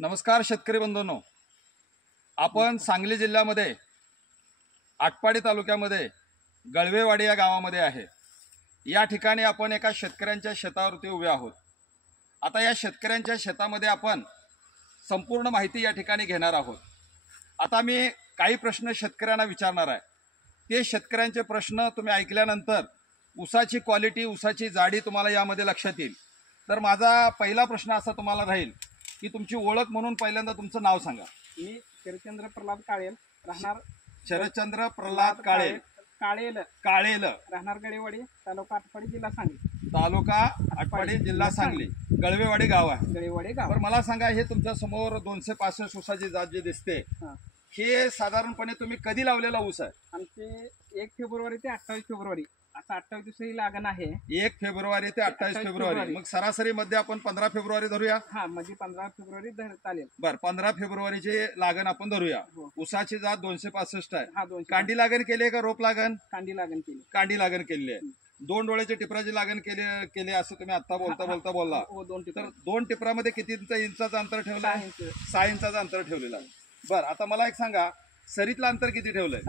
नमस्कार शेतकरी बंधूंनो, आपण सांगली जिल्ह्यामध्ये आटपाडी तालुक्यामध्ये गळवेवाडी या गावामध्ये आहे। या ठिकाणी आपण एका शेतकऱ्यांच्या शेतावरती उभे आहोत। आता या शेतकऱ्यांच्या शेतामध्ये आपण संपूर्ण माहिती या ठिकाणी घेणार आहोत। आता मी काही प्रश्न शेतकऱ्यांना विचारणार आहे। ते शेतकऱ्यांचे प्रश्न तुम्ही ऐकल्यानंतर ऊसाची क्वालिटी, ऊसाची जाडी तुम्हाला यामध्ये लक्षात येईल। तर माझा पहिला प्रश्न असा तुम्हाला राहील की तुमची ओळख म्हणून पहिल्यांदा तुमचं नाव सांगा। मी शरदचंद्र प्रल्हाद काळेल, राहणार शरदचंद्र प्रल्हाद काळेल काळेल राहणार गळेवाडी, तालुका आटपाडी, जिल्हा सांगली। तालुका आटपाडी, जिल्हा सांगली, गळवेवाडी गाव आहे। गळेवाडी गाव। तर मला सांगा, हे तुमच्या समोर 265 ऊसाची जात जे दिसते, हे साधारणपणे तुम्ही कधी लावलेला ऊस आहे? आमचे 1 फेब्रुवारी ते 28 फेब्रुवारी असं 28 दिवसाची लागण आहे। 1 फेब्रुवारी ते 28 फेब्रुवारी, मग सरासरी मध्ये आपण 15 फेब्रुवारी धरूया। हा, म्हणजे 15 फेब्रुवारी चालेल। बर, 15 फेब्रुवारीची लागण आपण धरूया। ऊसाची जात 265 आहे। हा, 200। कांडी लागण केली आहे का रोप लागण? कांडी लागण केली। कांडी लागण केली आहे। 2 डोळ्याच्या टिपराची लागण केली असं तुम्ही आता बोलला। हो, 2 टिपर। तर 2 टिपरामध्ये किती इंचाचं अंतर ठेवलं आहे? 6 इंचाचं अंतर ठेवलेलं आहे। बर, आता मला एक सांगा, सरीतलं अंतर किती ठेवलंय?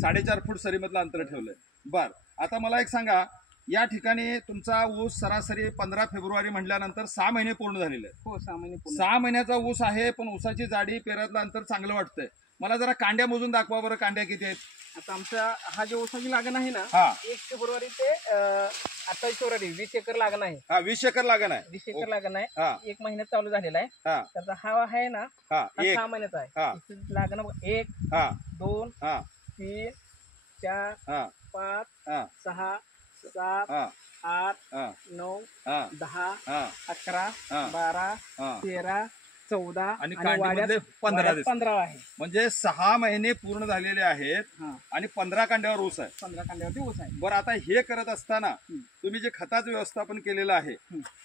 4.5 फूट सरीमधलं अंतर ठेवलंय। बर, आता मला एक सांगा, या ठिकाणी तुमचा ऊस सरासरी 15 फेब्रुवारी म्हटल्यानंतर 6 महिने पूर्ण झालेले आहेत। हो, 6 महिने पूर्ण। 6 महिन्याचा ऊस आहे, पण ऊसाची जाडी, पेरातलं अंतर चांगलं वाटतंय। मला जरा कांड्या मोजून दाखवा बरं, कांड्या किती आहेत? आता आमचा हा जो ऊसाची लागण आहे ना, 1 फेब्रुवारी ते 28 फेब्रुवारी 20 एकर लागण आहे। हा, 20 एकर लागण आहे। 20 एकर लागण आहे। 1 महिन्यात चालू झालेला आहे। त्याचा हा आहे ना, 6 महिन्याचा आहे। लागण 1 2 3 4 5 6 7 8 9 10 11 12 13 14 आणि कांडीमध्ये 15 आहे। म्हणजे 6 महिने पूर्ण झालेले आहेत आणि 15 कांड्यावर ऊस आहे। 15 कांड्यावरती ऊस आहे। बरं, आता हे करत असताना तुम्ही जे खताचं व्यवस्थापन केलेलं आहे,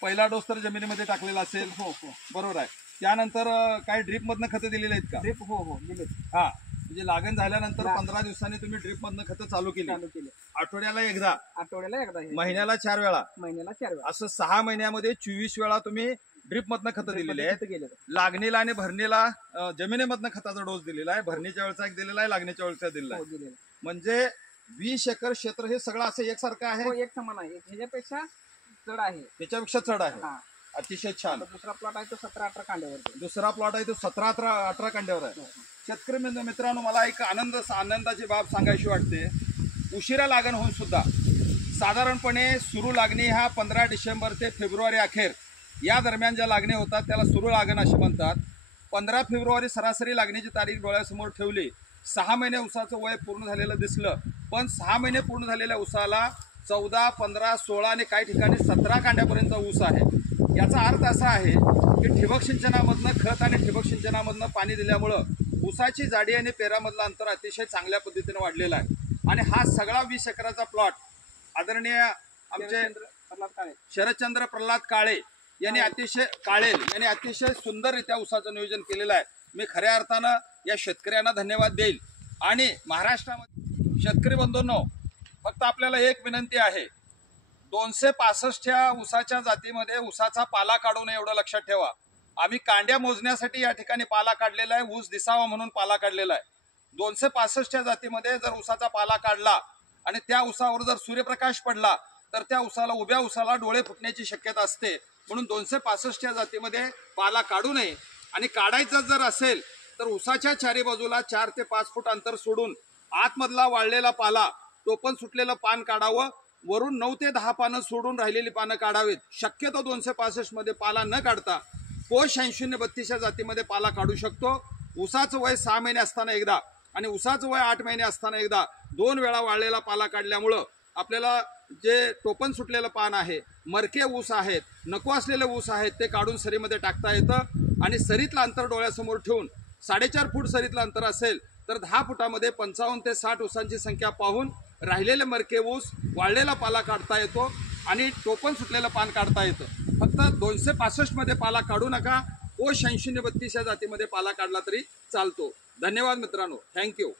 पहिला डोस तर जमिनीमध्ये टाकलेला असेल? हो, बरोबर आहे। त्यानंतर काही ड्रीप मधनं खतं दिलेली आहेत का? ड्रीप, हो दिले। हा, म्हणजे लागण झाल्यानंतर 15 दिवसांनी तुम्ही ड्रीप मधनं खतं चालू केली। आठवड्याला एकदा, महिन्याला 4 वेळा, असं 6 महिन्यामध्ये 24 वेळा तुम्ही ड्रीप मधनं खतं दिलेली आहेत। लागणीला आणि भरणीला जमिनीमधनं खताचा डोस दिलेला आहे। भरणीच्या वेळचा एक दिलेला आहे, लागणीच्या वेळचा दिलेला आहे। म्हणजे 20 एकर क्षेत्र हे सगळं असं एकसारखं आहे, एक समान आहे। ह्याच्यापेक्षा चढ आहे, त्याच्यापेक्षा चढ आहे। अतिशय छान। दुसरा प्लॉट आहे तो 17-18 कांड्यावर। दुसरा प्लॉट आहे तो 17-18 कांड्यावर आहे। शेतकरी मित्रांनो, मला एक आनंदाची बाब सांगायची वाटते। उशिरा लागण होऊन सुद्धा साधारणपणे सुरू लागणी हा 15 डिसेंबर ते फेब्रुवारी अखेर या दरम्यान ज्या लागणी होतात त्याला सुरू लागण असे म्हणतात। 15 फेब्रुवारी सरासरी लागणीची तारीख डोळ्यासमोर ठेवली। 6 महिने ऊसाचं वय पूर्ण झालेलं दिसलं, पण 6 महिने पूर्ण झालेल्या ऊसाला 14, 15, 16 आणि काही ठिकाणी 17 कांड्यापर्यंत ऊस आहे। याचा अर्थ असा आहे की ठिबक सिंचनामधनं खत आणि ठिबक सिंचनामधनं पाणी दिल्यामुळं ऊसाची जाडी आणि पेरामधलं अंतर अतिशय चांगल्या पद्धतीने वाढलेलं आहे। आणि हा सगळा 20 एकराचा प्लॉट आदरणीय आमचे शरदचंद्र प्रल्हाद काळे यांनी अतिशय सुंदररित्या ऊसाचं नियोजन केलेलं आहे। मी खऱ्या अर्थानं या शेतकऱ्यांना धन्यवाद देईल। आणि महाराष्ट्रामध्ये शेतकरी बंधूंनो, फक्त आपल्याला एक विनंती आहे, 265 ऊसाच्या जातीमध्ये ऊसाचा पाला काढू नये एवढं लक्षात ठेवा। आम्ही कांड्या मोजण्यासाठी या ठिकाणी पाला काढलेला आहे, ऊस दिसावा म्हणून पाला काढलेला आहे। 265 जातीमध्ये जर ऊसाचा पाला काढला आणि त्या ऊसावर जर सूर्यप्रकाश पडला तर त्या ऊसाला, उभ्या ऊसाला डोळे फुटण्याची शक्यता असते। म्हणून 265 जातीमध्ये पाला काढू नये। आणि काढायचा जर असेल तर ऊसाच्या चारी बाजूला 4 ते 5 फूट अंतर सोडून आतमधला वाळलेला पाला, टोपण सुटलेलं पान काढावं। वरून 9 ते 10 पानं सोडून राहिलेली पानं काढावीत। शक्यतो 265 मध्ये पाला न काढता कोश 80-32 जातीमध्ये पाला काढू शकतो। ऊसाचं वय 6 महिने असताना एकदा आणि ऊसाचं वय 8 महिने असताना एकदा 2 वेळा वाळलेला पाला काढल्यामुळं आपल्याला जे टोपण सुटलेलं पान आहे, मरके ऊस आहेत, नको असलेले ऊस आहेत, ते काढून सरीमध्ये टाकता येतं। आणि सरीतलं अंतर डोळ्यासमोर ठेवून 4.5 फूट सरीतलं अंतर असेल तर 10 फुटामध्ये 55 ते 60 ऊसांची संख्या पाहून राहिलेले मरके ऊस, वाळलेला पाला काढता येतो आणि टोपण सुटलेलं पान काढता येतं। फक्त 265 मध्ये पाला काढू नका, कोश 80-32 या जातीमध्ये पाला काढला तरी चालतो। धन्यवाद मित्रांनो, थँक्यू।